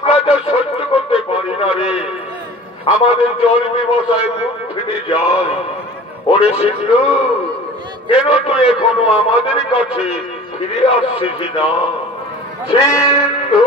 আমরা যা সহ্য করতে পারি না রে, আমাদের জল ব্যবসায় বুক ফেটে যায়। ওরে সিন্ধু, কেন তুই এখনো আমাদের কাছে ফিরে আসছিস না? সিন্ধু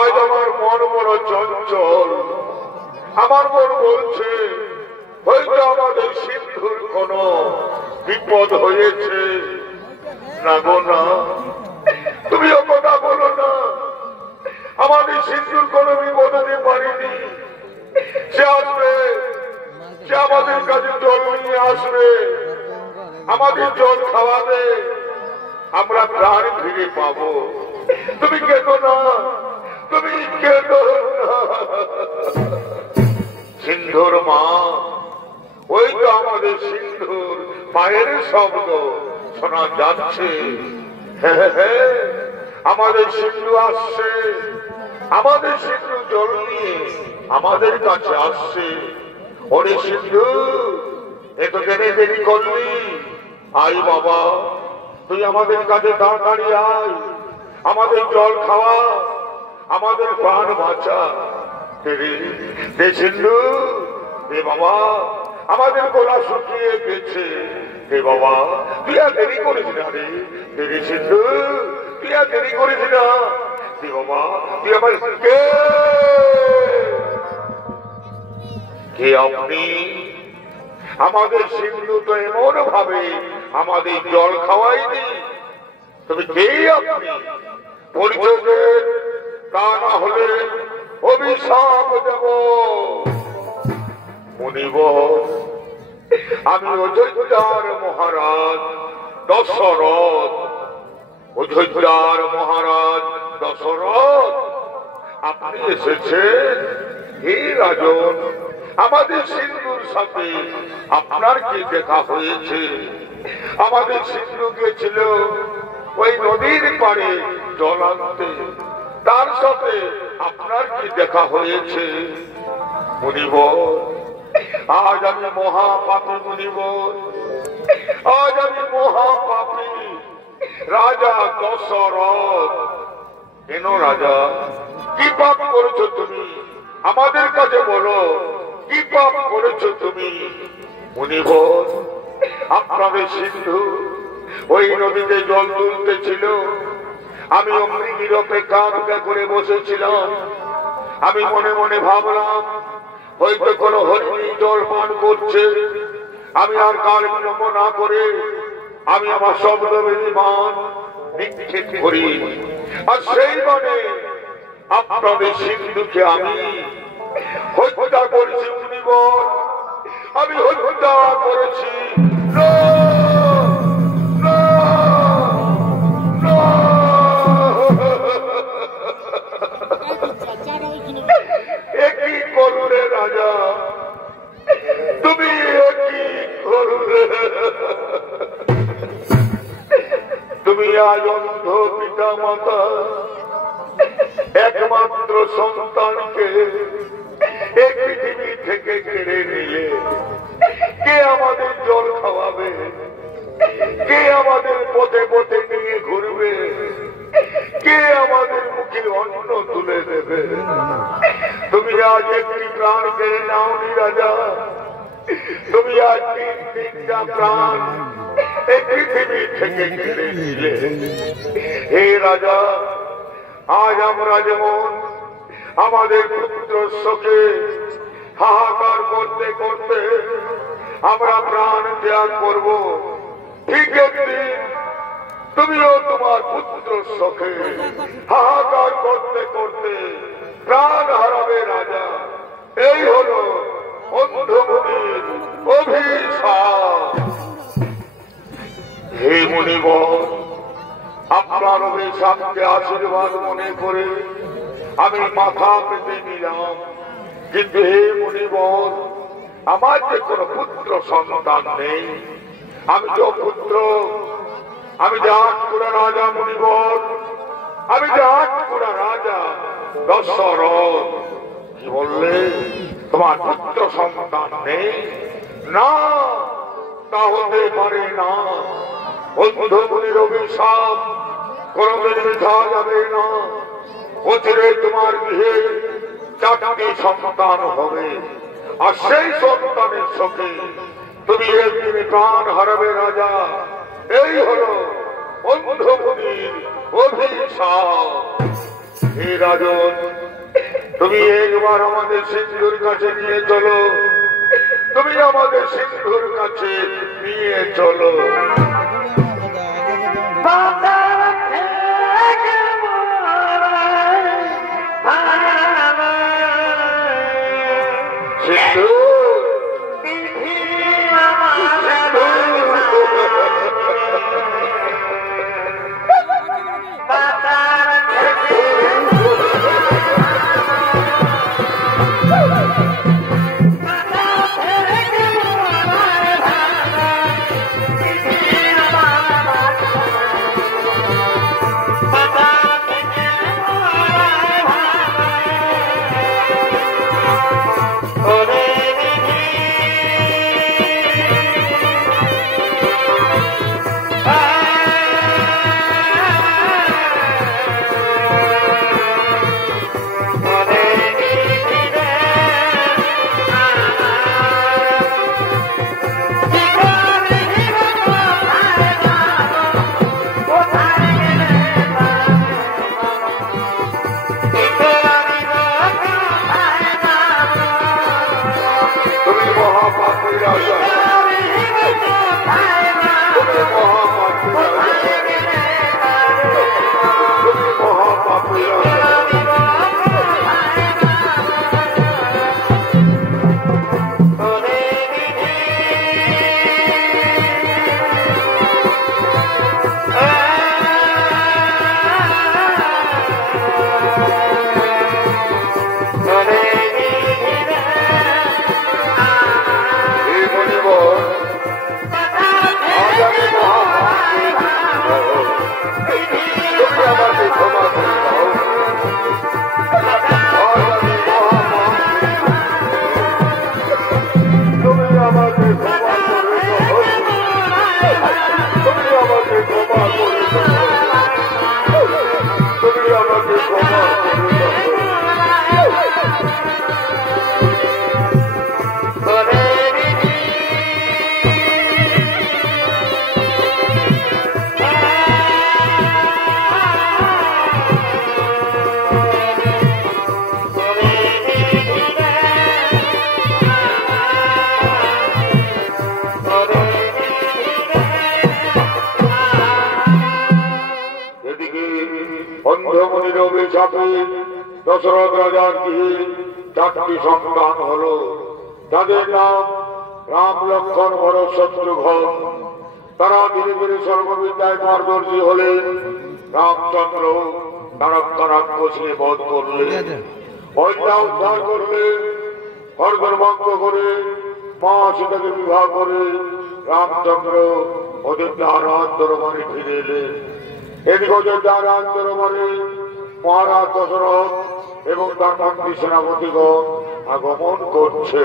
আজ আমার মন বড় চঞ্চল। আমার মন বলছে হয়তো আমাদের সিন্ধুর কোন বিপদ হয়েছে। না গো না, তুমিও কথা বলো না। আমাদের সিন্ধুর কোন বিপদ হতে পারেনি। সে আসবে, সে আমাদের কাছে জল নিয়ে আসবে, আমাদের জল খাওয়াবে, আমরা প্রাণ ফিরে পাবো। তুমি কেঁদো না, তুমি কেঁদো না। সিন্ধুর মা, ওই তো আমাদের সিন্ধুর পায়ের শব্দ শোনা যাচ্ছে। আমাদের সিন্ধু আসছে, আমাদের সিন্ধু জল নিয়ে আমাদের কাছে আসছে। ওরে সিন্ধু, এত কেন দেরি করলি? আই বাবা, তুই আমাদের কাছে তাড়াতাড়ি আয়, আমাদের জল খাওয়া, আমাদের প্রাণ বাঁচা। সিন্ধু রে বাবা, আমাদের গলা শুকিয়ে গেছে রে বাবা, তুই আর দেরি করিস না রে। দেরি সিন্ধু, তুই আর দেরি করিস না রে বাবা। তুই আমার কে? আপনি? আমাদের সিন্ধু তো এমন ভাবে আমাদের জল খাওয়াইনি। তবে কে আপনি? পরিচয় দেন, তা না হলে অভিশাপ দেব। মুনিবর, আমি অযোধ্যার মহারাজ দশরথ। অযোধ্যার মহারাজ দশরথ, আপনি এসেছেন? হে রাজন, আমাদের সিন্ধুর সাথে আপনার কি দেখা হয়েছে? আমাদের সিন্ধু গিয়েছিল ওই নদীর পাড়ে জল আনতে, তার সাথে আপনার কি দেখা হয়েছে? মুনিবর, আজ আমি মহাপাপী মুনিবর, আজ আমি মহাপাপী রাজা দশরথ। কেন রাজা, কি পাপ করেছো তুমি? আমাদের কাছে বলো, কি পাপ করেছো তুমি? মুনিবর, আপনাদের সিন্ধু ওই নদীতে জল তুলতেছিল, আমি অমনি নীরবে কাঁধ করে বসেছিলাম। আমি মনে মনে ভাবলাম হয়তো কোনো হরিণী জল পান করছে। আমি আর কাল বিলম্ব না করে আমি আমার শব্দ বিমান নিক্ষেপ করি, আর সেই মানে আপনাদের সিন্ধুকে আমি হত্যা করেছি। মুনিবর, আমি হত্যা করেছি। একই করুরে রাজা, তুমি একই করুরে। তুমি আজ অন্ধ পিতা মাতা একমাত্র সন্তানকে এই পৃথিবী থেকে কেড়ে নিলে। কে আমাদের জল খাওয়াবে? কে আমাদের পথে পথে নিয়ে ঘুরবে? কে আমাদের মুখে অন্ন তুলে দেবে? তুমি আজ একটি প্রাণ কেড়ে নাওনি রাজা, তুমি আজ তিনটা প্রাণ এই পৃথিবী থেকে কেড়ে নিলে। হে রাজা, আজ আমরা যেমন আমাদের পুত্র শোকে হাহাকার করতে করতে আমরা প্রাণ ত্যাগ করব, ঠিক একদিন তুমিও তোমার পুত্র শোকে হাহাকার করতে করতে প্রাণ হারাবে রাজা। এই হলো অন্ধমুনির অভিশাপ। হে মুনিবর, আপনার অভিশাপকে আশীর্বাদ মনে করে আমি মাথা পেতে নিলাম। কিন্তু হে মুনিবর, আমার যে কোনো পুত্র সন্তান নেই, আমি যে পুত্র, আমি যে আটকুড়া রাজা মুনিবর, আমি যে আটকুড়া রাজা দশরথ। কি বললে তোমার পুত্র সন্তান নেই? না, তা হতে পারে না। বন্ধু মুনির অভিশাপ কোনদিন মিথ্যা যাবে না। অচিরে তোমার গৃহে 4টি সন্তান হবে, আর সেই সন্তানের শোকে তুমি একদিন প্রাণ হারাবে রাজা। এই হলো বন্ধু মুনির অভিশাপ। হে রাজন, তুমি একবার আমাদের সিন্ধুর কাছে নিয়ে চলো, তুমি আমাদের সিন্ধুর কাছে নিয়ে চলো। সিন্ধু দশরথ রাজার গৃহে 4টি সন্তান হলো। তাদের নাম রাম, লক্ষ্মণ, ভরত, শত্রুঘ্ন। তারা ধীরে ধীরে সর্ববিদ্যায় পারদর্শী হলেন। রামচন্দ্র তারকা রাক্ষসকে বধ করলেন, অযোধ্যা উদ্ধার করলেন, হরদর্ভঙ্গ করে মা সীতাকে বিবাহ করে রামচন্দ্র অযোধ্যার রাজদরবারে ফিরে এলেন। এদিকে অযোধ্যার রাজদরবারে মহারাজ দশরথ এবং তার মন্ত্রী সেনাপতিগণ আগমন করছে।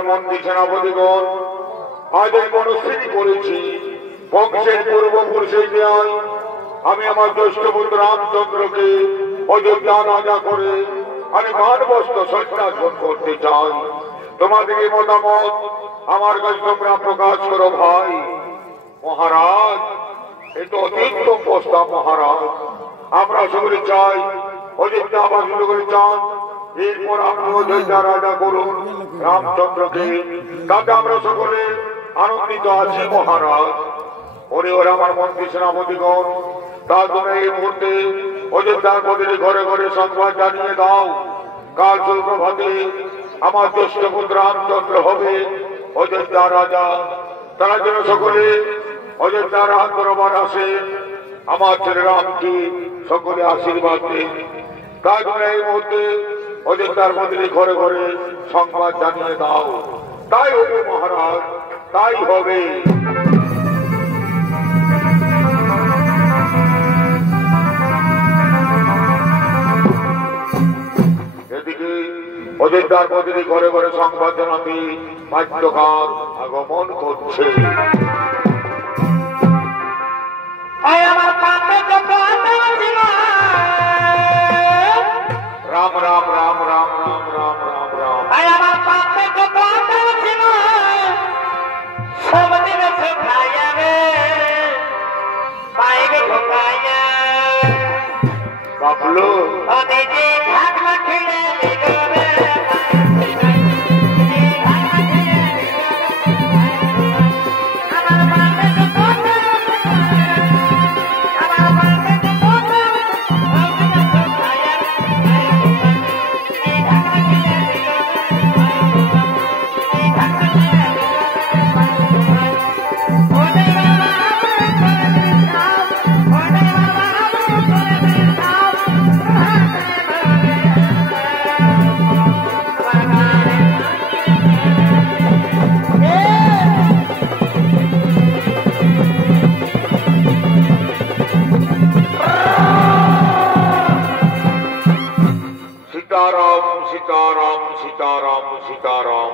আমার মন্ত্রী সেনাপতিগণ আজ এই মনস্থির করেছি, বংশের পূর্বপুরুষের ন্যায় আমি আমার জ্যেষ্ঠ পুত্র রামচন্দ্রকে অযোধ্যা রাজা করে আমি মানবস্ত সন্ন্যাসন করতে চাই। তোমাদের এই মতামত আমার কাছে তোমরা প্রকাশ করো ভাই। মহারাজ, এ তো অতীত প্রস্তাব মহারাজ। আমরা সকলে চাই অযোধ্যা বাসিত করে চান, এরপর আপনি অযোধ্যা রাজা করুন রামচন্দ্রকে, তাতে আমরা সকলে আনন্দিত আছি মহারাজ। ওরে ওরা আমার মন্ত্রী সেনাপতিগণ, তার জন্য এই মুহূর্তে অযোধ্যার প্রতিটি ঘরে ঘরে সংবাদ জানিয়ে দাও, কাল সুপ্রভাতে আমার জ্যেষ্ঠ পুত্র রামচন্দ্র হবে অযোধ্যা রাজা। তারা যেন সকলে অযোধ্যার হাত বরাবর আসে, আমার ছেলে রামকে সকলে আশীর্বাদ দেন। তার জন্য এই মুহূর্তে অযোধ্যার প্রতিটি ঘরে ঘরে সংবাদ জানিয়ে দাও। তাই হবে মহারাজ, তাই হবে। এদিকে অযোধ্যার প্রতিটি ঘরে ঘরে সংবাদ জানাতে বাদ্যকার আগমন করছে। রাম রাম রাম রাম রাম রাম রাম রাম। বাবলু सीताराम सीताराम सीताराम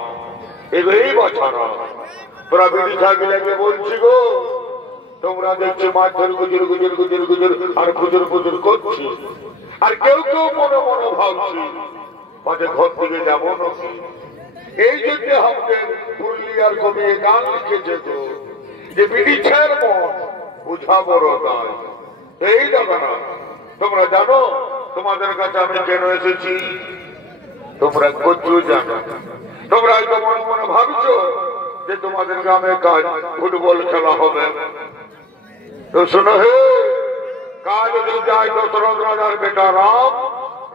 एगोई बछारा তোরা বিড়ি খাবি লাগে বলছি গো। তোমরা দেখছি মাছ ধরে গুজুর গুজুর গুজুর গুজুর আর খুজুর খুজুর করছি, আর কেউ কেউ মনে মনে ভাবছি মাঝে ঘর থেকে যাবো নাকি। এই জন্য আমাদের পুরুলিয়ার কবি গান লিখেছে তো, যে বিড়ি ছেড় মন বুঝা বড় দায়। এই দেখো না, তোমরা জানো তোমাদের কাছে আমি কেন এসেছি? তোমরা কচু জানো। তোমরা হয়তো মনে মনে ভাবছো যে তোমাদের গ্রামে কাজ ফুটবল খেলা হবে। তো শোনো হে, কাজ যদি যায় দশরথ রাজার বেটা রাম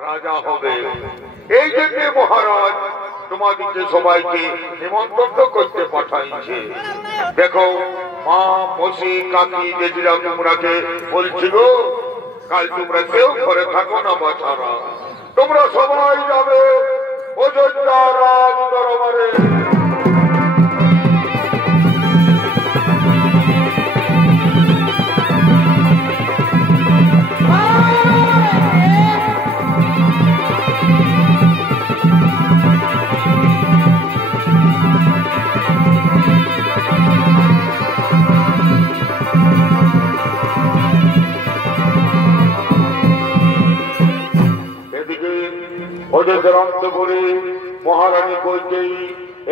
রাজা হবে। এই জন্য মহারাজ তোমাদেরকে সবাইকে নিমন্ত্রণ করতে পাঠাইছে। দেখো মা মসি কাকি জেঠিরা তোমরাকে বলছিল কাল তোমরা কেউ ঘরে থাকো না বাছারা, তোমরা সবাই যাবে অযোধ্যা রাজ দরবারে। অযোধ্যার অন্তঃপুরে মহারানী কৈকেয়ী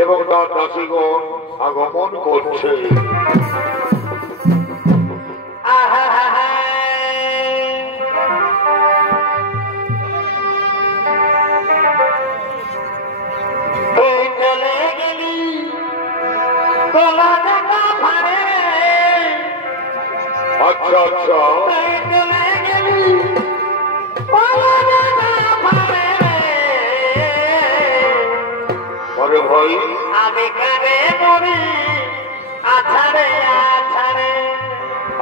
এবং তার দাসীগণ আগমন করছে। আচ্ছা আচ্ছা, ভাই আমি কানে করি আছাড়ে আছাড়ে।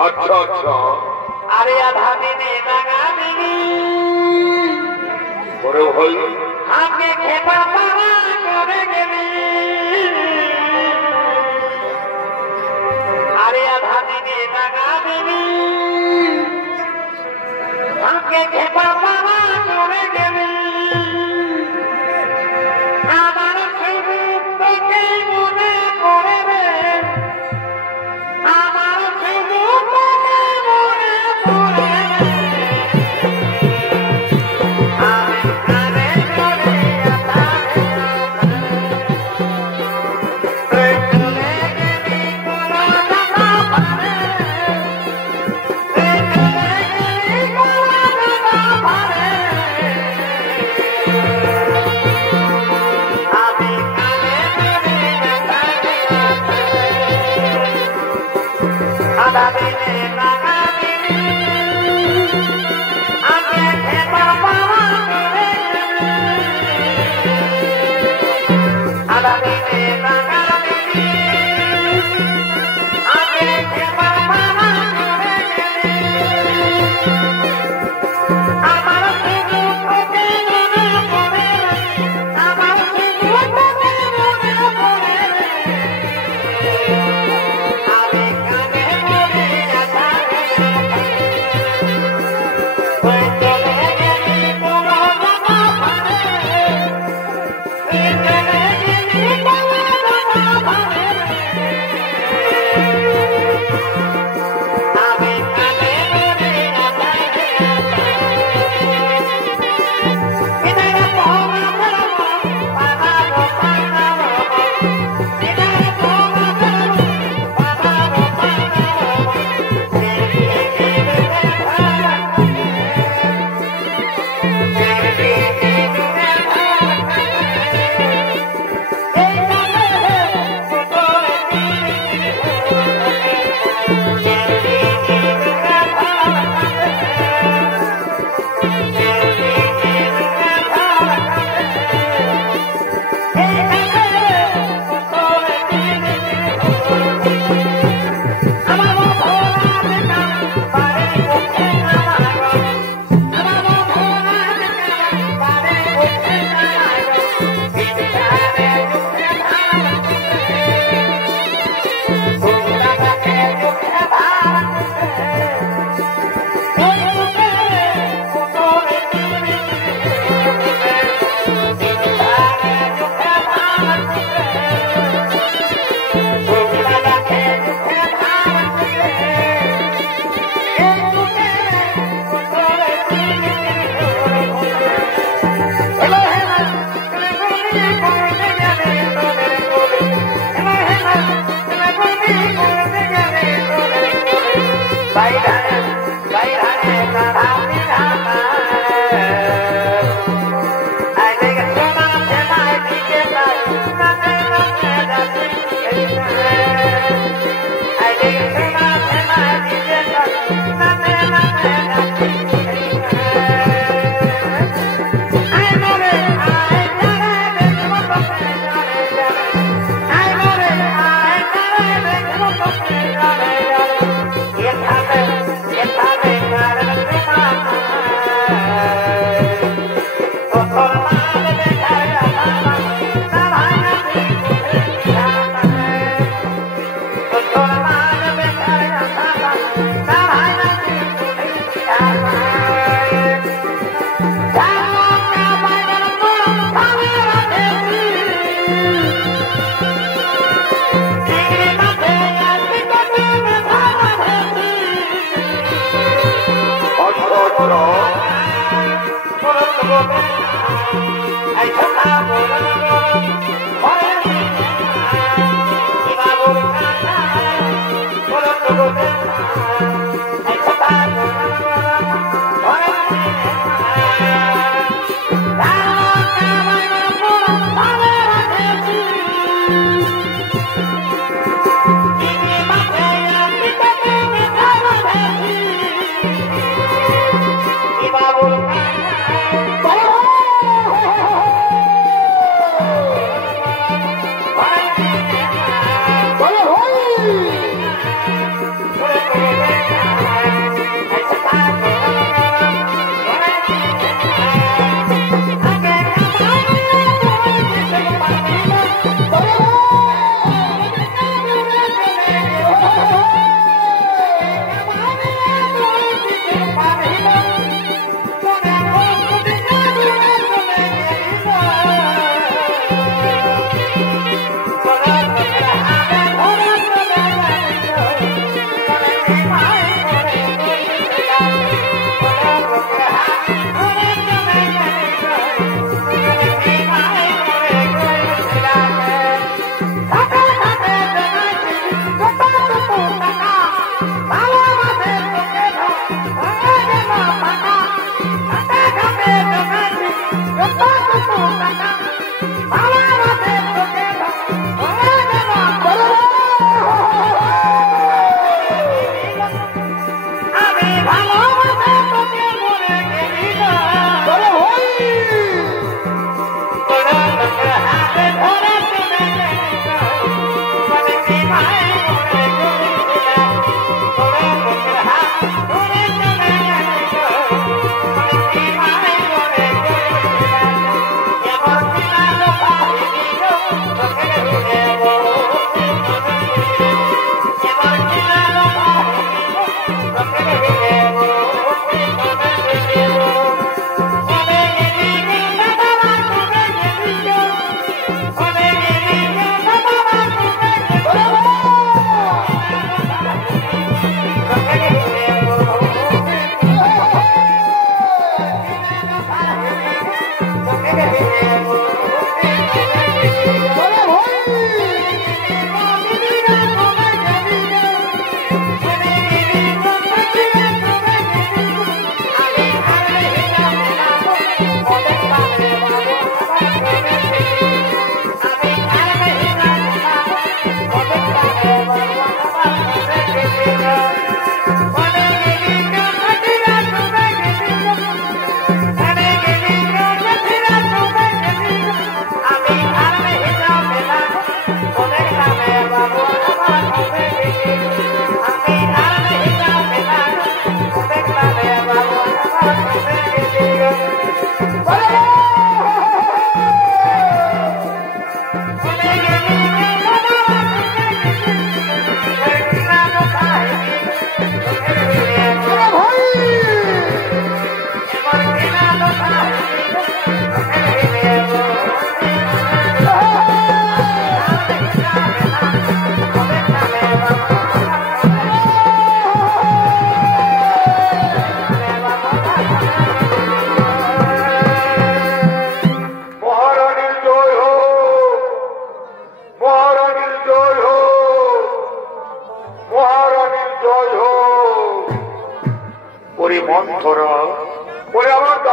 আচ্ছা আচ্ছা, আরে আধা দিনে লাগা দিবি ওরে ভাই আগে খেপা পাওয়া করে গেলি। আরে আধা দিনে লাগা দিবি আগে খেপা পাওয়া করে গেলি। আমার শুরু থেকে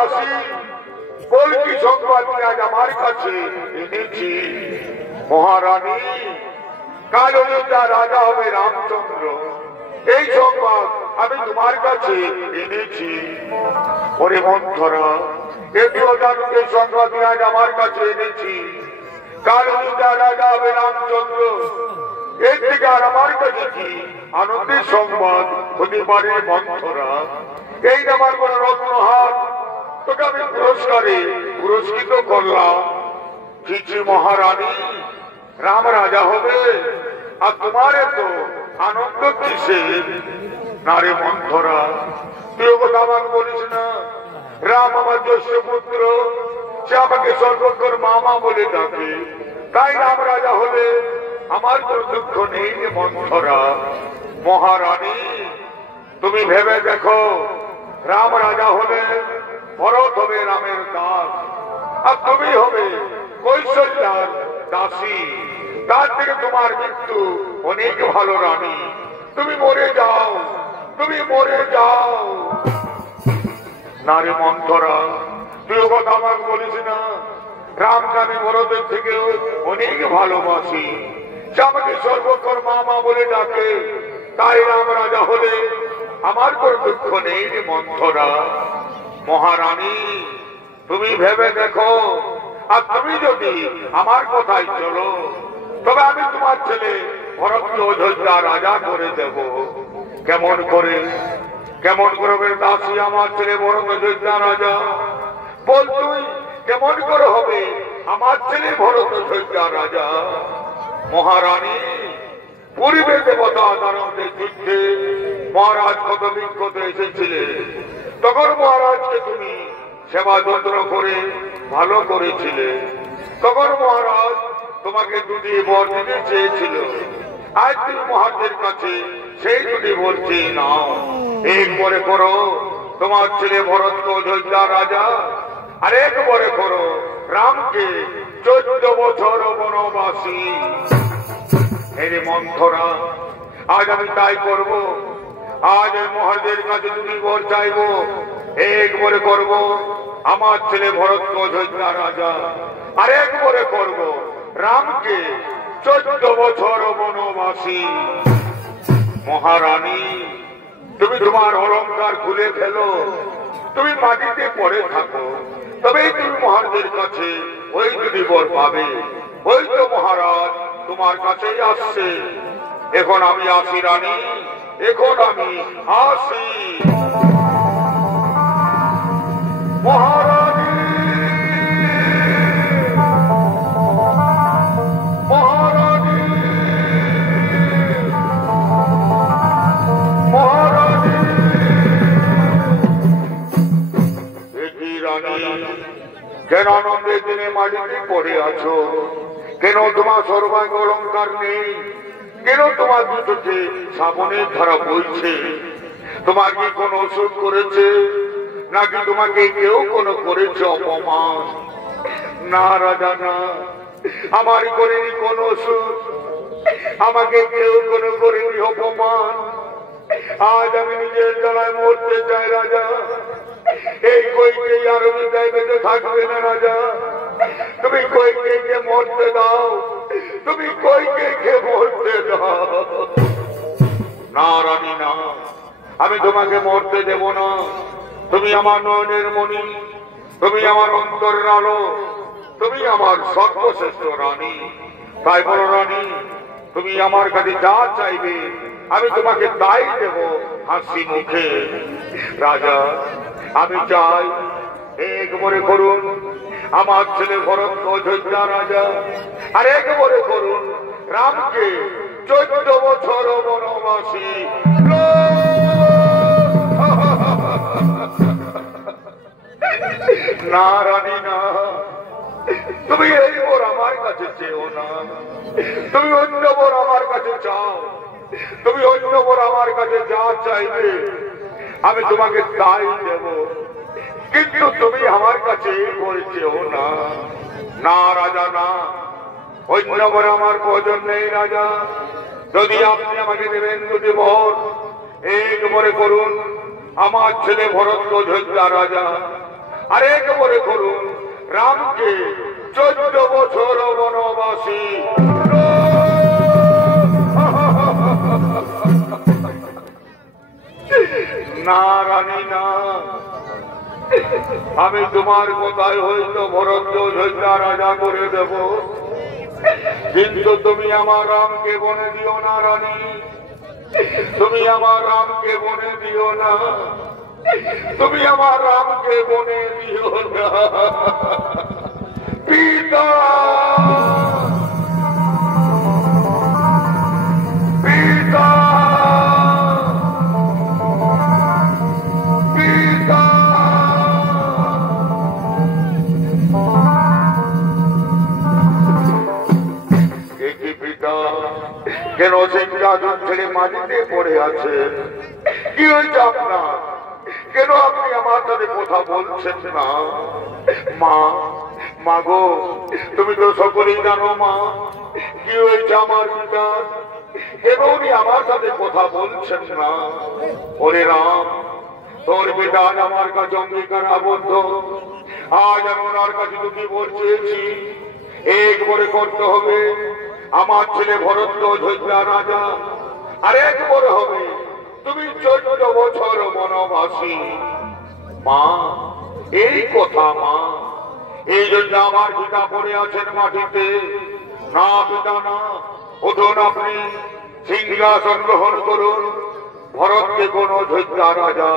দাসী কল্কি সংবাদ আজ আমার কাছে এনেছি। মহারানী, কাল অযোধ্যা রাজা হবে রামচন্দ্র, এই সংবাদ আমি তোমার কাছে এনেছি। ওরে মন্থরা, একটু অজানুকে সংবাদ আজ আমার কাছে এনেছি। কাল অযোধ্যা রাজা হবে রামচন্দ্র, এর থেকে আর আমার কাছে কি আনন্দের সংবাদ হতে পারে? মন্থরা, এই আমার কোন রত্নহার তোকে আমি পুরস্কারে পুরস্কৃত করলাম। কিছু মহারানী, রাম রাজা হবে আর তোমার এত আনন্দ কিসে? না রে মন্থরা, তুই ও কথা আমাকে বলিস না। রাম আমার জ্যেষ্ঠ পুত্র, সে আমাকে সর্বকর মামা বলে ডাকে, তাই রাম রাজা হলে আমার কোন দুঃখ নেই রে মন্থরা। মহারানী, তুমি ভেবে দেখো, রাম রাজা হলে ভরত হবে রামের দাস, আর তুমি হবে কৌশল্যার দাসী। তার থেকে তোমার মৃত্যু অনেক ভালো রানী। তুমি মরে যাও, তুমি মরে যাও। নারী মন্থরা, তুই ও কথা আমাকে বলিস না। রামকে আমি ভরতের থেকেও অনেক ভালোবাসি, সে আমাকে সর্বকর মামা বলে ডাকে, তাই রাম রাজা হলে আমার কোন দুঃখ নেই রে মন্থরা। মহারানী, তুমি ভেবে দেখো, আর তুমি যদি আমার কথাই চলো, তবে আমি তোমার ছেলে ভরতকে অযোধ্যা রাজা করে দেব। কেমন করে, কেমন করবে দাসী আমার ছেলে ভরত অযোধ্যা রাজা? বল তুই, কেমন করে হবে আমার ছেলে ভরত অযোধ্যা রাজা? মহারানী, পূর্বে দেবতা দানবদের যুদ্ধে মহারাজ কত বিক্ষত এসেছিলেন, তখন মহারাজকে তুমি সেবা যত্ন করে ভালো করেছিলে। তখন মহারাজ তোমাকে দুটি বর দিতে চেয়েছিল। আজ তুমি মহারাজের কাছে সেই দুটি বর চেয়ে নাও। এক বরে করো তোমার ছেলে ভরতকে অযোধ্যা রাজা, আর এক বরে করো রামকে 14 বছর বনবাসী। হে মন্থরা, আজ আমি তাই করব। আজ মহারাজের কাছে দুটি বর চাইব। এক বরে করব আমার ছেলে ভরতকে অযোধ্যা রাজা, আর এক বরে করব রামকে 14 বছর বনবাসী। মহারানী, তুমি তোমার অলঙ্কার খুলে ফেলো, তুমি মাটিতে পড়ে থাকো, তবেই তুমি মহারাজের কাছে ওই দুটি বর পাবে। ওই তো মহারাজ তোমার কাছেই আসছে। এখন আমি আসি রানী, এখন আমি আসি। মহারানী, মহারানী, মহারানী। একই রানী, কেন আনন্দের দিনে মাটিতে পড়ে আছো? কেন তোমার সর্বাঙ্গ অলঙ্কার নেই? কেন তোমার দুটোকে শ্রাবণের ধারা বইছে? তোমার কি কোনো অসুখ করেছে, নাকি তোমাকে কেউ কোনো করেছে অপমান? না রাজা, না, আমার করেনি কোন অসুখ, আমাকে কেউ কোনো করেনি অপমান। আজ আমি নিজের জ্বালায় মরতে চাই রাজা। এই কইকে আর বিদায় বেঁধে থাকবে না রাজা। তুমি কইকে মরতে দাও, তুমি কইকে মরতে দাও। না রানী, না, আমি তোমাকে মরতে দেব না। তুমি আমার নয়নের মণি, তুমি আমার অন্তরের আলো, তুমি আমার সর্বশ্রেষ্ঠ রানী। তাই বলো রানী, তুমি আমার কাছে যা চাইবে আমি তোমাকে তাই দেব হাসি মুখে। রাজা, আমি চাই এক বরে করুন আমার ছেলে ভরত অযোধ্যা রাজা, আর এক বরে করুন রামকে 14 বছর বনবাসী। না রানী, না, তুমি এই বর আমার কাছে চেও না। তুমি অন্য বর আমার কাছে চাও। তুমি অন্য বর আমার কাছে যা চাইবে আমি তোমাকে তাই দেব, কিন্তু তুমি আমার কাছে বলছেও না। না রাজা, না, অন্য বর আমার প্রয়োজন নেই রাজা। যদি আপনি আমাকে দেবেন দুটি বর, এক বরে করুন আমার ছেলে ভরত অযোধ্যা রাজা, আরেক মনে করুন রামকে 14 বছর বনবাসী না রানী না, আমি তোমার কথায় হয়তো ভরদ্বাজ রাজা করে দেব, কিন্তু তুমি আমার রামকে বনে দিও না রানী, তুমি আমার রামকে বনে দিও না, তুমি আমার রামকে বনে দিও না। পিতা পিতা পিতা পিতা কেন সিংহাসন ছেড়ে মাটিতে পড়ে আছেন? কি হয়েছে আপনার? কেন আপনি আমার সাথে কথা বলছেন না? মা, মা গো, তুমি তো সকলেই জানো মা, কি হয়েছে আমার পিতা? কেন উনি আমার সাথে কথা বলছেন না? ওরে রাম, তোর পিতা আমার কাছে অঙ্গীকার আবদ্ধ, আজ আমি ওনার কাছে দুটি বর চেয়েছি, এক বরে করতে হবে আমার ছেলে ভরদ্বাজ হইয়া রাজা, আর এক বরে হবে তুমি 14 বছর বনবাসী। মা, এই কথা মা, এই জন্য আমার পিতা পড়ে আছেন মাটিতে। না পিতা না, উঠুন আপনি সিংহাসন গ্রহণ করুন, ভরতকে কোন যোদ্ধা রাজা,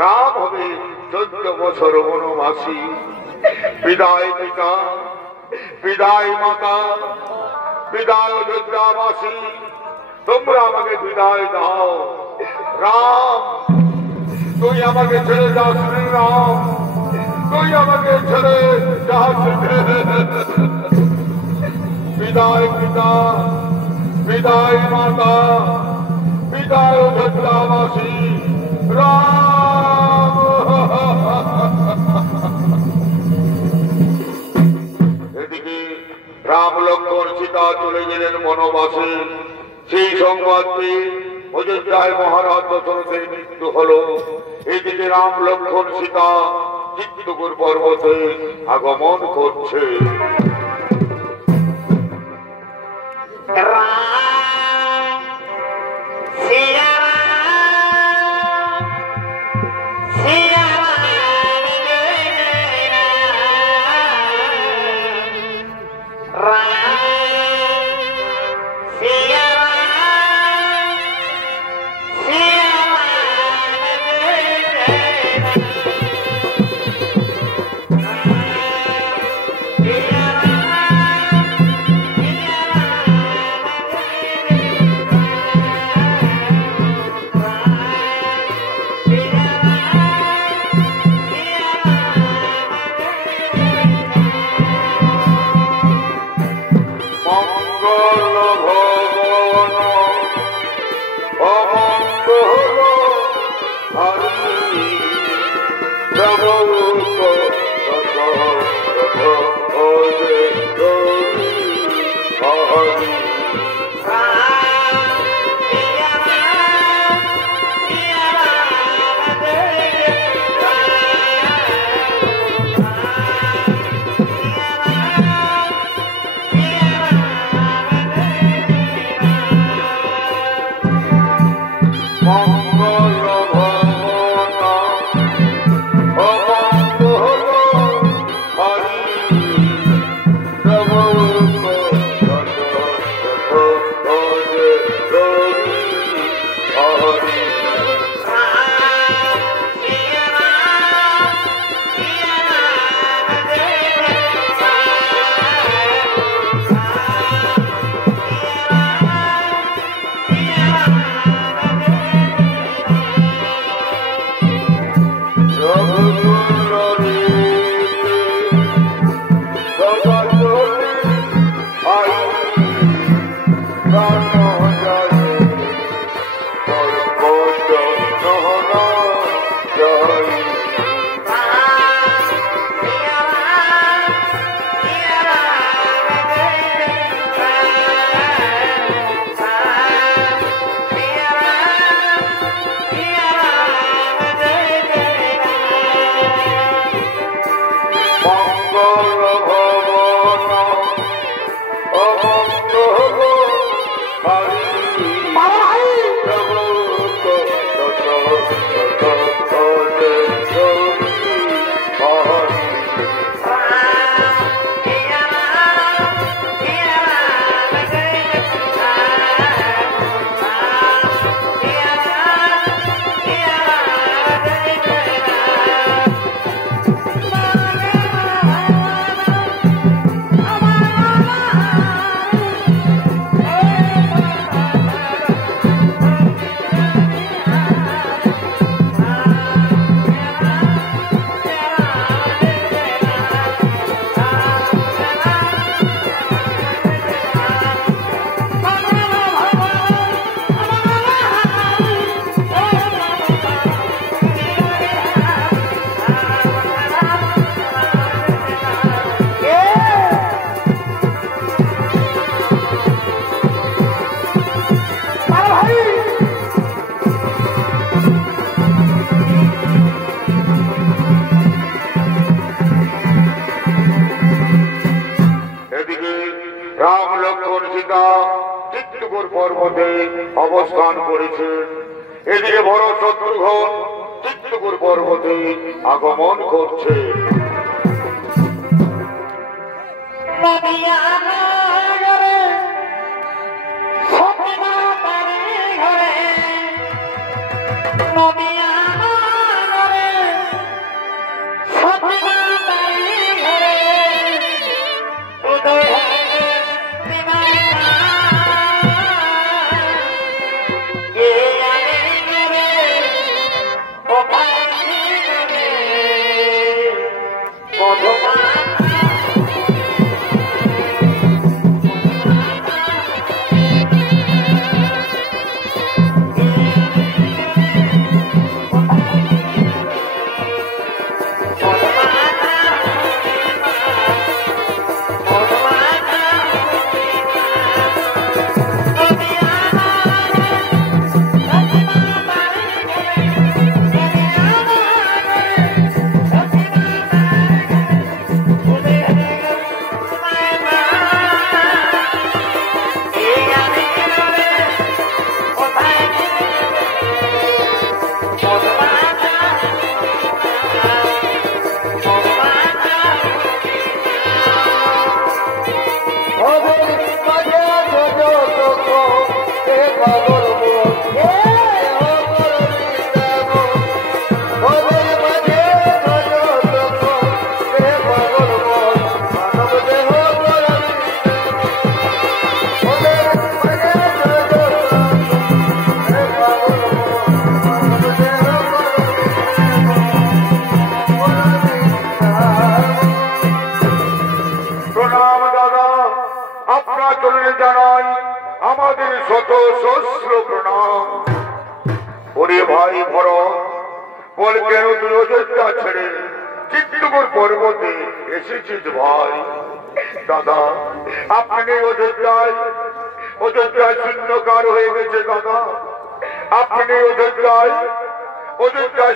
রাম হবে 14 বছর বনবাসী। বিদায় পিতা, বিদায় মাতা, বিদায় যোদ্ধাবাসী, তোমরা আমাকে বিদায় দাও। রাম, তুই আমাকে ছেড়ে যাস রাম, তুই আমাকে ছেড়ে যাস। বিদায় পিতা, বিদায় মাতা, বিদায় যোদ্ধাবাসী, রাম। এদিকে রাম লক্ষ্মণ সীতা চলে গেলেন বনবাসে। সেই সংবাদটি অযোধ্যায় মহারাজ দশরথের মৃত্যু হল। এদিকে রাম লক্ষ্মণ সীতা চিত্তকূট পর্বতে আগমন করছে। অবস্থান করেছেন। এদিকে বড় শত্রুঘ্ন চিত্রকূট পর্বতে আগমন করছে।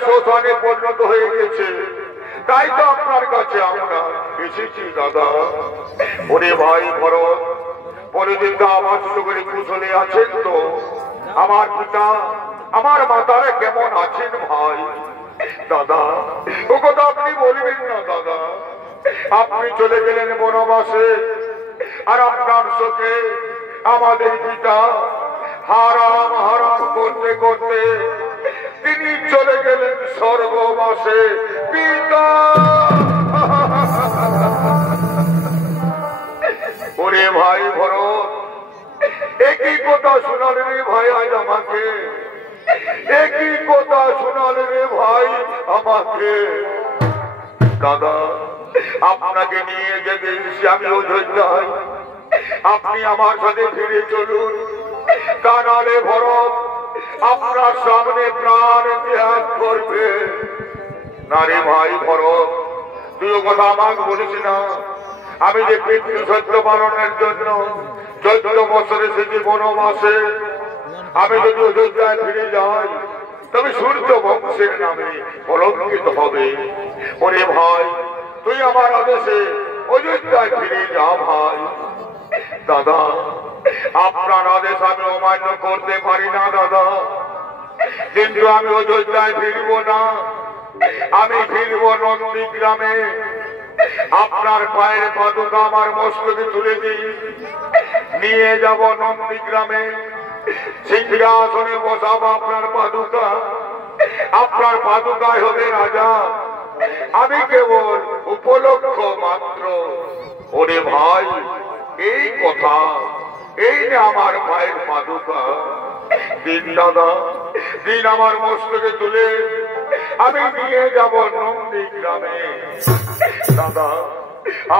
শ্মশানে পরিণত হয়ে গেছে, তাই তো আপনার কাছে আমরা এসেছি দাদা। ওরে ভাই ভরত, পরিদিনটা আমার সুখের কুশলে আছেন তো? আমার পিতা আমার মাতারা কেমন আছেন ভাই? দাদা ও কথা আপনি বলবেন না দাদা। আপনি চলে গেলেন বনবাসে, আর আপনার চোখে আমাদের পিতা হারাম হারাম করতে করতে তিনি চলে গেলেন স্বর্গবাসে। পিতা ওরে ভাই ভরত, একই কথা শোনালে রে ভাই আজ আমাকে, একই কথা শোনালে রে ভাই আমাকে। দাদা আপনাকে নিয়ে যেতে এসেছি আমি অযোধ্যায়, আপনি আমার সাথে ফিরে চলুন, তা নাহলে ভরত আপনার সামনে প্রাণ ত্যাগ করবে। না রে ভাই ভরত, তুইও কথা আমাকে বলিস না। আমি যে পিতৃ সত্য পালনের জন্য 14 বছর এসেছি বনবাসে, আমি যদি অযোধ্যায় ফিরে যাই তবে সূর্য বংশের নামে কলঙ্কিত হবে। ওরে ভাই তুই আমার আদেশে অযোধ্যায় ফিরে যা ভাই। দাদা আপনার আদেশ আমি অমান্য করতে পারি না দাদা, কিন্তু আমি অযোধ্যায় ফিরব না, আমি ফিরব নন্দীগ্রামে। আপনার পায়ের পাদুকা আমার মস্তকে তুলে দিই, নিয়ে যাব নন্দীগ্রামে, সিংহাসনে বসাবো আপনার পাদুকা, আপনার পাদুকায় হবে রাজা, আমি কেবল উপলক্ষ মাত্র। ওরে ভাই এই কথা, এই যে আমার পায়ের পাদুকা, দিন দাদা দিন আমার মস্তকে তুলে আমি নিয়ে যাব নন্দীগ্রামে। দাদা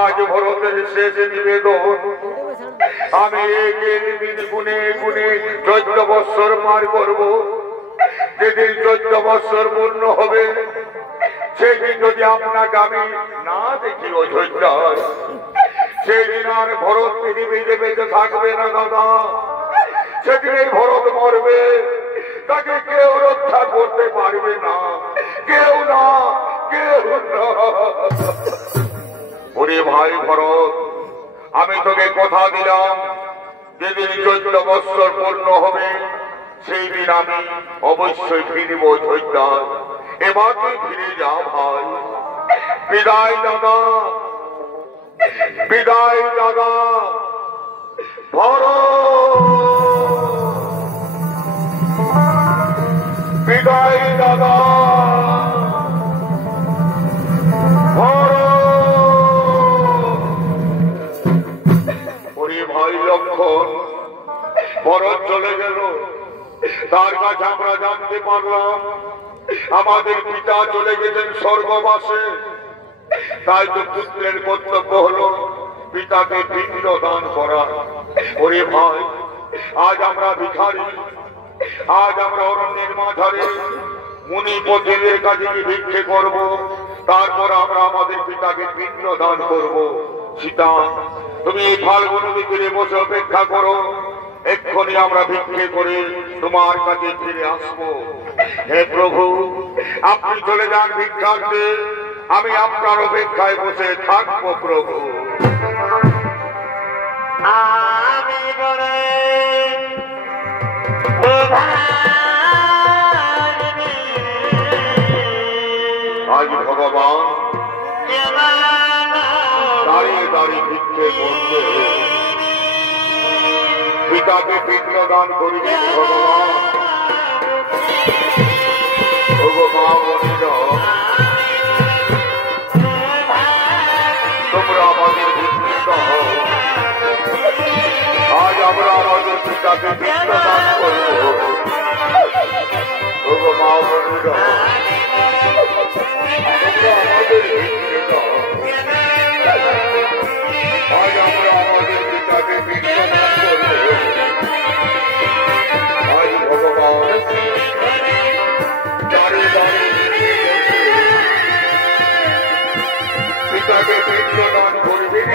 আজ ভরতের শেষ নিবেদন, আমি একের দিন গুনে গুনে 14 বৎসর পার করব। যেদিন 14 বৎসর পূর্ণ হবে সেদিন যদি আপনাকে আমি না দেখি অযোধ্যায়, সেদিন আর ভরত পৃথিবীতে বেঁচে থাকবে না দাদা। সেদিন এই ভরত মরবে, তাকে কেউ রক্ষা করতে পারবে না, কেউ না, কেউ না। ওরে ভাই ভরত, আমি তোকে কথা দিলাম যেদিন 14 বৎসর পূর্ণ হবে সেই দিন আমি অবশ্যই ফিরিব ধৈর্য। এবার তুই ফিরে যা ভাই। বিদায় দাদা, বিদায় দাদা। বিদায় দাদা। ওরে ভাই লক্ষণ, ভরত চলে গেল। তার কাছে আমরা জানতে পারলাম আমাদের পিতা চলে গেছেন স্বর্গবাসে। তাই তো পুত্রের কর্তব্য হলো পিতাকে পিণ্ড দান করা। ওরে ভাই, আজ আমরা ভিখারি, আজ আমরা অরণ্যের মাঝারে মুনি পথের কাছে ভিক্ষে করব, তারপর আমরা আমাদের পিতাকে পিণ্ড দান করব। সীতা, তুমি এই ফাল্গুন বিকেলে বসে অপেক্ষা করো, এক্ষুনি আমরা ভিক্ষে করে তোমার কাছে ফিরে আসবো। হে প্রভু, আপনি চলে যান ভিক্ষার্থে, আমি আপনার অপেক্ষায় বসে থাকবো প্রভু। আজ ভগবান দাঁড়িয়ে দাঁড়িয়ে ভিক্ষে করছে, পিতাকে পিণ্ড দান করিবেন ভগবান। তোমরা আমাদের ভিক্ষিত হও, আজ আমরা আমাদের পিতাকে পিণ্ড দান করব। মা বোনেরা, তোমরা আমাদের ভিক্ষিত হও, আজ আমরা আমাদের পিতাকে পিণ্ড দান করব। আজ ভগবান দাঁড়িয়ে দাঁড়িয়ে পিতাকে পিণ্ড দান করবেন।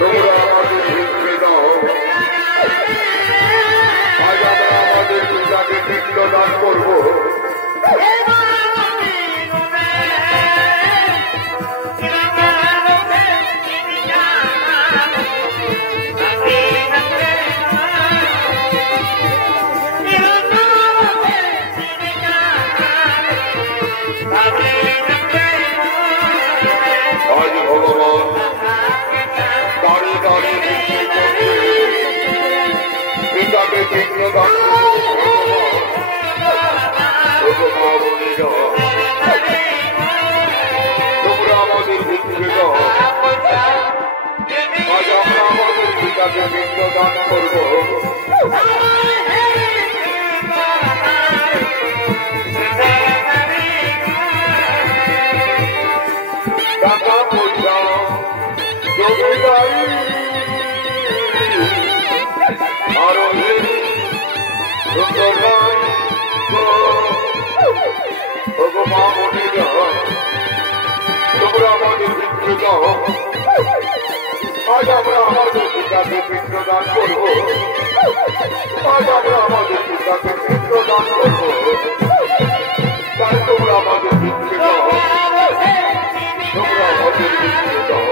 তোমরা আমাদের ভিক্ষে দাও, আজ আমরা আমাদের পিতাকে পিণ্ড দান করব। আজ ভগবান দাঁড়িয়ে দাঁড়িয়ে ভিক্ষে করছে, পিতাকে পিণ্ড দান করব। মা বোনেরা, তোমরা আমাদের ভিক্ষে দাও, আজ আমরা আমাদের পিতাকে পিণ্ড দান করব। টাকা পয়সা জমিদারি আরো সুন্দর নয়। মা বোনেরা, তোমরা আমাদের ভিক্ষে দাও, আজ আমরা আমাদের পিতাকে পিণ্ড দান করব। আজ আমরা আমাদের পিতাকে পিণ্ড দান করব। তাই তোমরা আমাদের ভিক্ষে দাও, তোমরা আমাদের ভিক্ষে দাও।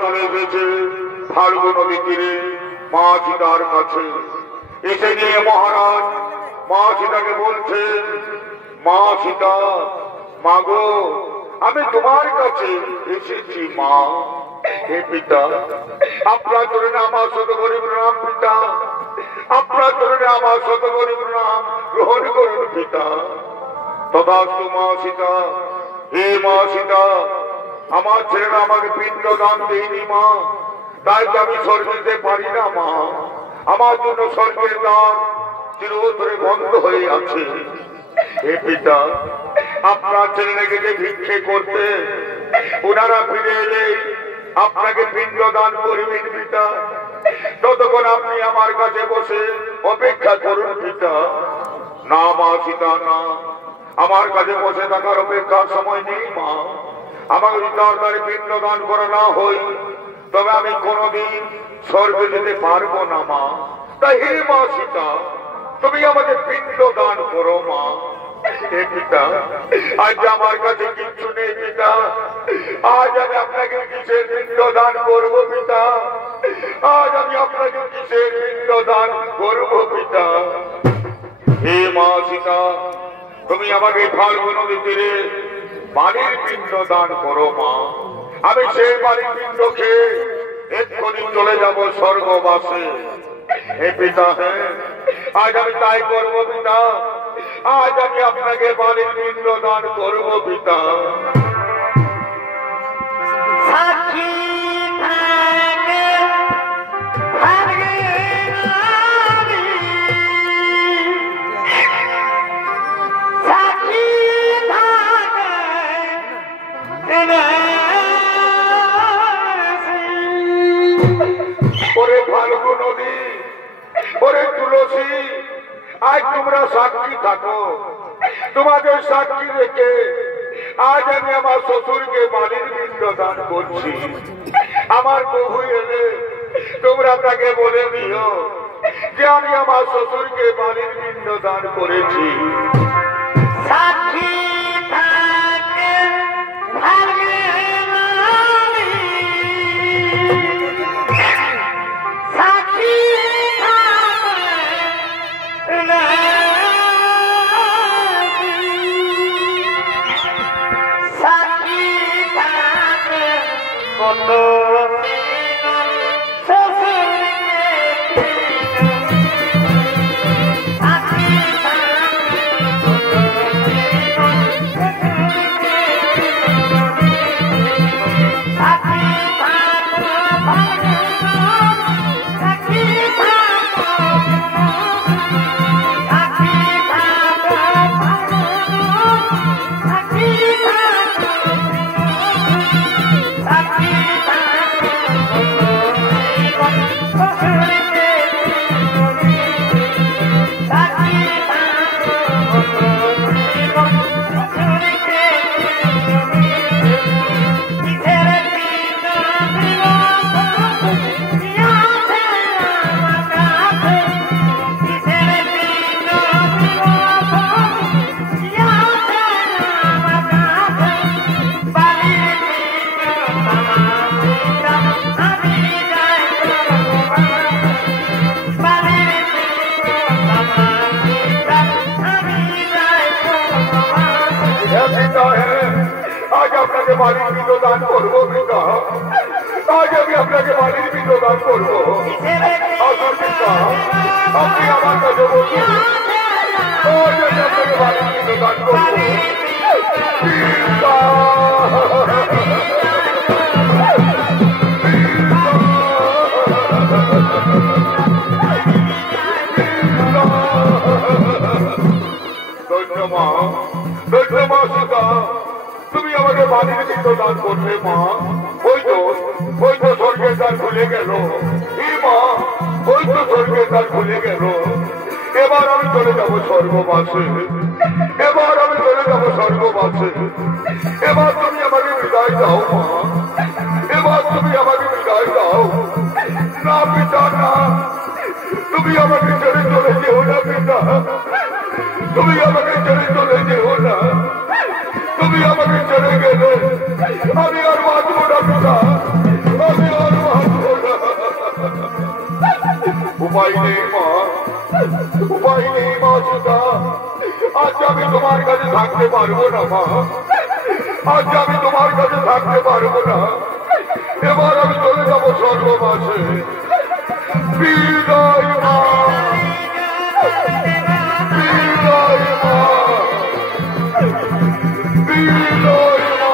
চলে এসেছে ফাল্গু নদী তীরে মা সীতার কাছে। এসে নিয়ে মহারাজ মা সীতাকে বলছে, মা সীতা, মা গো, আমি তোমার কাছে এসেছি মা। হে পিতা, আপনার চরণে আমার শতকোটি প্রণাম পিতা, আপনার চরণে আমার শতকোটি প্রণাম গ্রহণ করুন পিতা। তথাস্তু মা সীতা। হে মা সীতা, আমার ছেলেরা আমাকে পিণ্ড দান দেয়নি মা, তাই তো আমি স্বর্গে যেতে পারি না মা। আমার জন্য স্বর্গের দ্বার চিরতরে বন্ধ হয়ে আছে। হে পিতা, আপনার ছেলেরা গেছে ভিক্ষে করতে, ওনারা ফিরে এলে আপনাকে পিণ্ড দান করবেন পিতা। ততক্ষণ আপনি আমার কাছে বসে অপেক্ষা করুন পিতা। না মা সীতা, না, আমার কাছে বসে থাকার অপেক্ষার সময় নেই মা। আমাকে যদি তাড়াতাড়ি পিণ্ড দান করা না হই, তবে আমি কোনোদিন স্বর্গে যেতে পারবো না মা। তাই হে মা সীতা, তুমি আমাকে পিণ্ড দান করো মা। হে পিতা, আজ আমার কাছে কিচ্ছু নেই পিতা, আজ আমি আপনাকে কিসের পিণ্ড দান করবো পিতা? আজ আমি আপনাকে কিসের পিণ্ড দান করবো পিতা? হে মা সীতা, তুমি আমাকে ফাল্গু নদী তীরে বালির পিণ্ড দান করো মা। আমি সেই বালির পিণ্ড খেয়ে এক্ষুনি চলে যাব স্বর্গবাসে। হে পিতা, হ্যাঁ, আজ আমি তাই করবো পিতা। আজ আমি আপনাকে বালির পিণ্ড দান করবো পিতা। ওরে ফাল্গু নদী, ওরে তুলসী, আজ তোমরা সাক্ষী থাকো। তোমাদের সাক্ষী রেখে আজ আমি আমার শ্বশুরকে বালির পিণ্ড দান করছি। আমার প্রভু এলে তোমরা তাকে বলে দিও যে আমি আমার শ্বশুরকে বালির পিণ্ড দান করেছি। সাক্ষী বালির পিণ্ড দান করবো পিতা। আজ আমি আপনাকে বালির পিণ্ড দান করবো। আসুন পিতা, আপনি আমার কাছে বলুন, আজ আমি আপনাকে বালির পিণ্ড দান করবো পিতা। ধন্যবাদ সীতা, তুমি আমাকে বালির পিণ্ড দান করলে মা। ওই তো স্বর্গের দ্বার খুলে গেল। মা, ওই তো স্বর্গের দ্বার খুলে গেল। এবার আমি চলে যাবো স্বর্গবাসে। এবার আমি চলে যাবো স্বর্গবাসে। এবার তুমি আমাকে বিদায় দাও মা। এবার তুমি আমাকে বিদায় দাও। না পিতা, না, তুমি আমাকে ছেড়ে চলে যেও না পিতা। তুমি আমাকে ছেড়ে চলে যেও না। তুমি আমাকে ছেড়ে গেলে আমি আর বাঁচবো না পিতা। আমি উপায় নেই মা, উপায় নেই মা সীতা। আজ আমি তোমার কাছে থাকতে পারবো না মা, আজ আমি তোমার কাছে থাকতে পারবো না। এবার আমি চলে যাবো স্বর্গবাসে। বিদায় মা, বিদায় মা, বিদায় মা।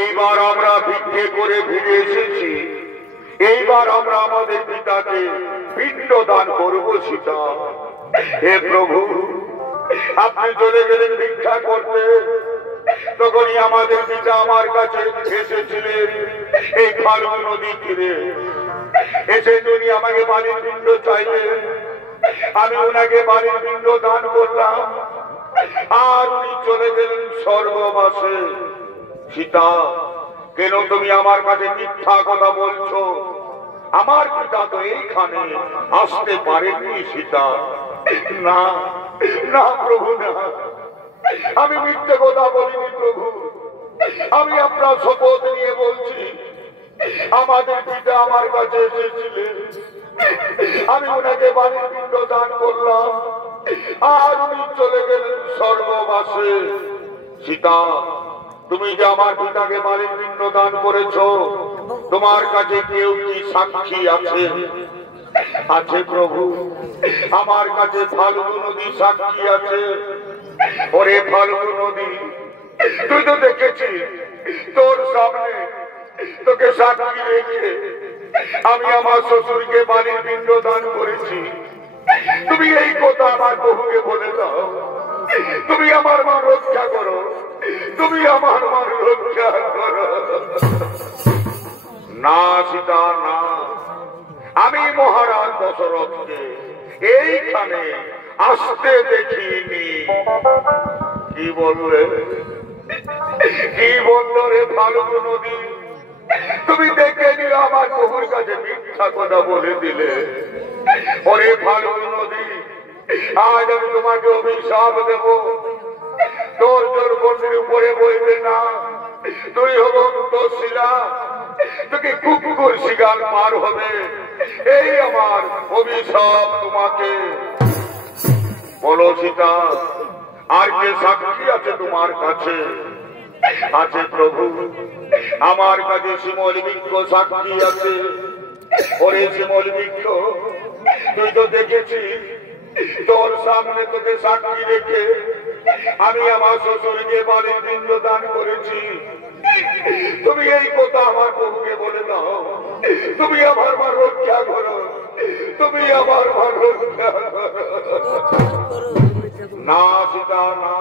এইবার আমরা ভিক্ষে করে ফিরে এসেছি, এইবার আমরা আমাদের পিতাকে পিণ্ড দান করবো সীতা। হে প্রভু, আপনি চলে গেলেন ভিক্ষা করতে, তখনই আমাদের পিতা আমার কাছে এসেছিলেন এই ফাল্গু নদী তীরে। এসে তিনি আমাকে বাড়ির পিণ্ড চাইলেন, আমি ওনাকে বাড়ির পিণ্ড দান করলাম, আর উনি চলে গেলেন স্বর্গবাসে। সীতা, কেন তুমি আমার কাছে মিথ্যা কথা বলছো? আমার পিতা তো এইখানে আসতে পারেননি সীতা। না না প্রভু, না, আমি মিথ্যে কথা বলিনি প্রভু। আমি আপনার শপথ নিয়ে বলছি, আমাদের পিতা আমার কাছে এসেছিলেন, আমি ওনাকে বাড়ির পিণ্ড দান করলাম, আর উনি চলে গেলেন স্বর্গবাসে। সীতা, তুমি যে আমার পিতাকে বাড়ির পিণ্ড দান করেছো, তোমার কাছে কেউ কি সাক্ষী আছে? আছে প্রভু, আমার কাছে ফাল্গু নদী সাক্ষী আছে। ওরে ফাল্গু নদী, তুই তো দেখেছিস তোর সামনে তোকে সাক্ষী রেখে আমি আমার শ্বশুরকে বাড়ির পিণ্ড দান করেছি। তুমি এই কথা আমার বহুকে বলে দাও, তুমি আমার মা রক্ষা করো, তুমি আমার মা রক্ষা করো। না সীতা, না, আমি মহারাজ দশরথকে এইখানে আসতে দেখিনি। কি বললে, কি বললো রে ফাল্গু নদী? তুমি দেখে নিলে আমার বহুর কাছে মিথ্যা কথা বলে দিলে। ওরে ফাল্গু নদী, আজ আমি তোমাকে অভিশাপ দেব, তোর জোর বন্দির উপরে বইবে না, তুই হব শিলা, তোকে কুকুর শিকার পার হবে, এই আমার অভিশাপ তোমাকে। বলো সীতা, আর কে সাক্ষী আছে তোমার কাছে? আছে প্রভু, আমার কাছে শিমল বৃক্ষ সাক্ষী আছে। ওরে শিমল বৃক্ষ, তুই তো দেখেছিস তোর সামনে তোকে সাক্ষী রেখে আমি আমার শ্বশুরকে বাড়ির পিণ্ড দান করেছি। তুমি এই কথা আমার প্রভুকে বলে দাও, তুমি আমার মা রক্ষা করো, তুমি আমার মা রক্ষা করো। না সীতা, না,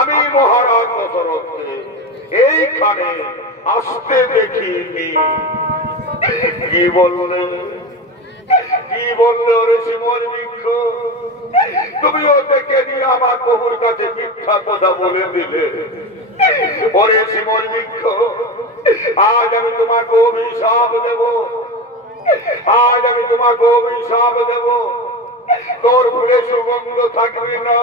আমি মহারাজ দশরথকে এইখানে আসতে দেখিনি। কি বললে, কি বললে ওরে শিমল বৃক্ষ? তুমি ও দেখে নিয়ে আমার প্রভুর কাছে মিথ্যা কথা বলে দিলে। ওরে শিমল বৃক্ষ, আজ আমি তোমাকে অভিশাপ দেব, আজ আমি তোমাকে অভিশাপ দেব। তোর ফুলে সুগন্ধ থাকবে না,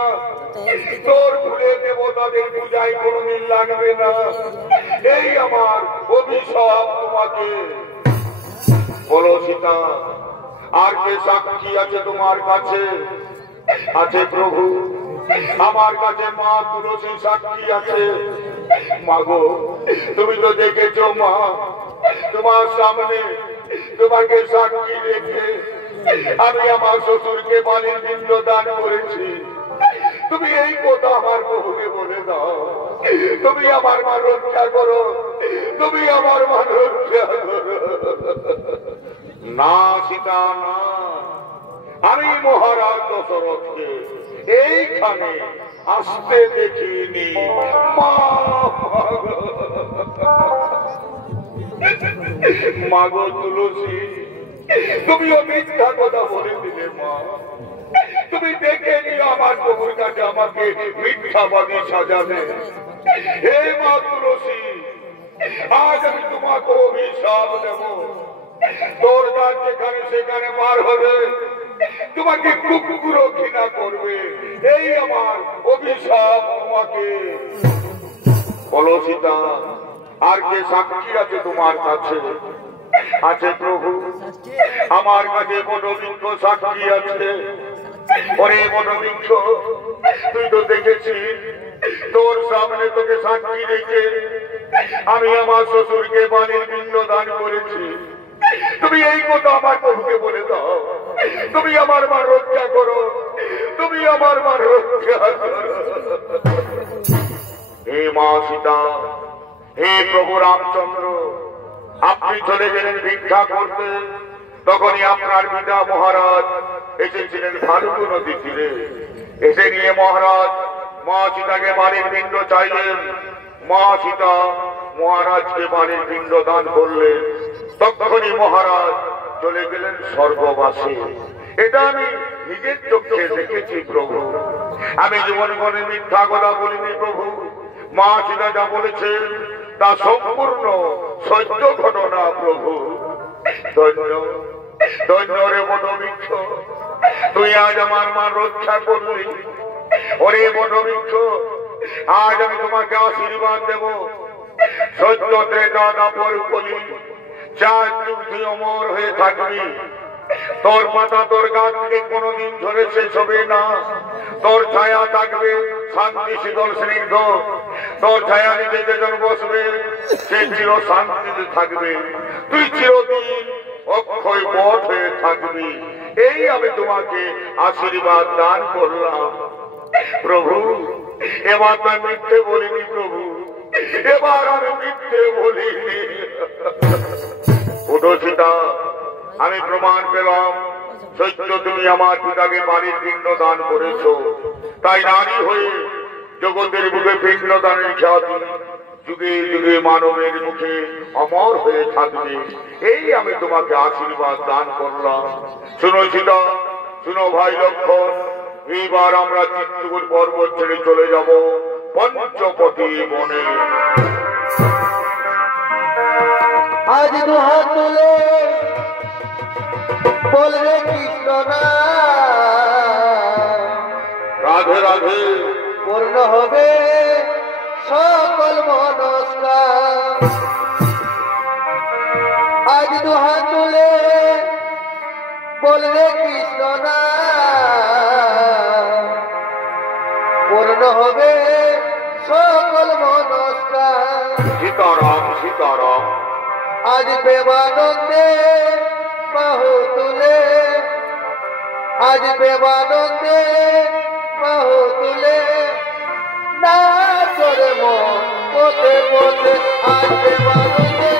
তোর ফুলে দেবতাদের পূজায় কোনদিন লাগবে না, এই আমার অভিশাপ তোমাকে। বলো সীতা, আর কে সাক্ষী আছে তোমার কাছে? আছে প্রভু, আমার কাছে মা তুলসী সাক্ষী আছে। মাগো, তুমি তো দেখেছো মা, তোমার সামনে তোমাকে সাক্ষী রেখে আমি আমার শ্বশুরকে বালির পিণ্ড দান করেছি। তুমি এই কথা আমার প্রভুকে বলে দাও, তুমি আমার মা রক্ষা করো, তুমি আমার মা রক্ষা করো। না সীতা না, আমি মহারাজ দশরথকে এইখানে আসতে দেখিনি। মা মাগো তুলসী, তুমিও মিথ্যা কথা বলে দিলে মা। তুমি দেখে নিও আমার প্রভুর কাছে আমাকে মিথ্যাবাদী সাজাবে। হে মা তুলসী, আজ আমি তোমাকে অভিশাপ দেব। তোর গাছ যেখানে সেখানে বার হবে, তোমাকে কুকুরও ঘৃণা করবে। এই আমার অভিশাপ তোমাকে। বলো সীতা, আর কে সাক্ষী আছে তোমার কাছে? আছে প্রভু, আমার কাছে বটবৃক্ষ সাক্ষী আছে। ওরে বটবৃক্ষ, তুই তো দেখেছিস, তোর সামনে তোকে সাক্ষী রেখে আমি আমার শ্বশুরকে বালির পিণ্ড দান করেছি। তুমি এই কথা আমার প্রভুকে বলে দাও, তুমি আমার মা রক্ষা করো, তুমি আমার মা রক্ষা করো। হে মা সীতা, হে প্রভু রামচন্দ্র, আপনি চলে গেলেন ভিক্ষা করতে, তখনই আপনার পিতা মহারাজ এসেছিলেন ফাল্গু নদী তীরে। এসে নিয়ে মহারাজ মা সীতাকে বালির পিণ্ড চাইলেন। মা সীতা মহারাজকে বালির পিণ্ড দান করলেন। তখনই মহারাজ চলে গেলেন স্বর্গবাসে। এটা আমি নিজের চোখে দেখেছি প্রভু, আমি জীবন মনে মিথ্যা কথা বলিনি প্রভু। মা সীতা যা বলেছেন তা সম্পূর্ণ সত্য ঘটনা প্রভু। ধন্য ধন্য রে বটবৃক্ষ, তুই আজ আমার মা রক্ষা করলি। ওরে বটবৃক্ষ, আজ আমি তোমাকে আশীর্বাদ দেব। সত্য ত্রেতা দাপর কলি, 4 যুগ তুই অমর হয়ে থাকবি। তোর পাতা তোর গাছ থেকে কোনদিন ধরে শেষ হবে না। তোর ছায়া থাকবে শান্তি শীতল স্নিগ্ধ। তোর ছায়া নিতে যেজন বসবে সে চির শান্তিতে থাকবে। তুই চিরদিন অক্ষয় পথ হয়ে থাকবি। এই আমি তোমাকে আশীর্বাদ দান করলাম প্রভু। এবার তো মিথ্যে বলিনি প্রভু, এবার আমি মিথ্যে বলিনি। ওঠো সীতা, আমি প্রমাণ পেলাম সত্য তুমি আমার পিতাকে বালির পিণ্ড দান করেছ। তাই নারী হয়ে জগতের মুখে পিণ্ড দানের খ্যাতি যুগে যুগে মানবের মুখে অমর হয়ে থাকবে। এই আমি তোমাকে আশীর্বাদ দান করলাম। শুনো সীতা, শুনো ভাই লক্ষণ, এইবার আমরা চিত্রকূট পর্বত ছেড়ে চলে যাব পঞ্চপতি বনে। আজ দুহাত তুলে বলবে কৃষ্ণ না, রাধে রাধে, পূর্ণ হবে সকল মনস্কার। আজ দুহাত তুলে বলবে কৃষ্ণ না, পূর্ণ হবে সকল মনস্কার। সীতারাম সীতারাম। আজ প্রেমানন্দে বাহু তুলে, আজ প্রেমানন্দে বাহু তুলে না করে মন পথে পথে। আজ প্রেমানন্দে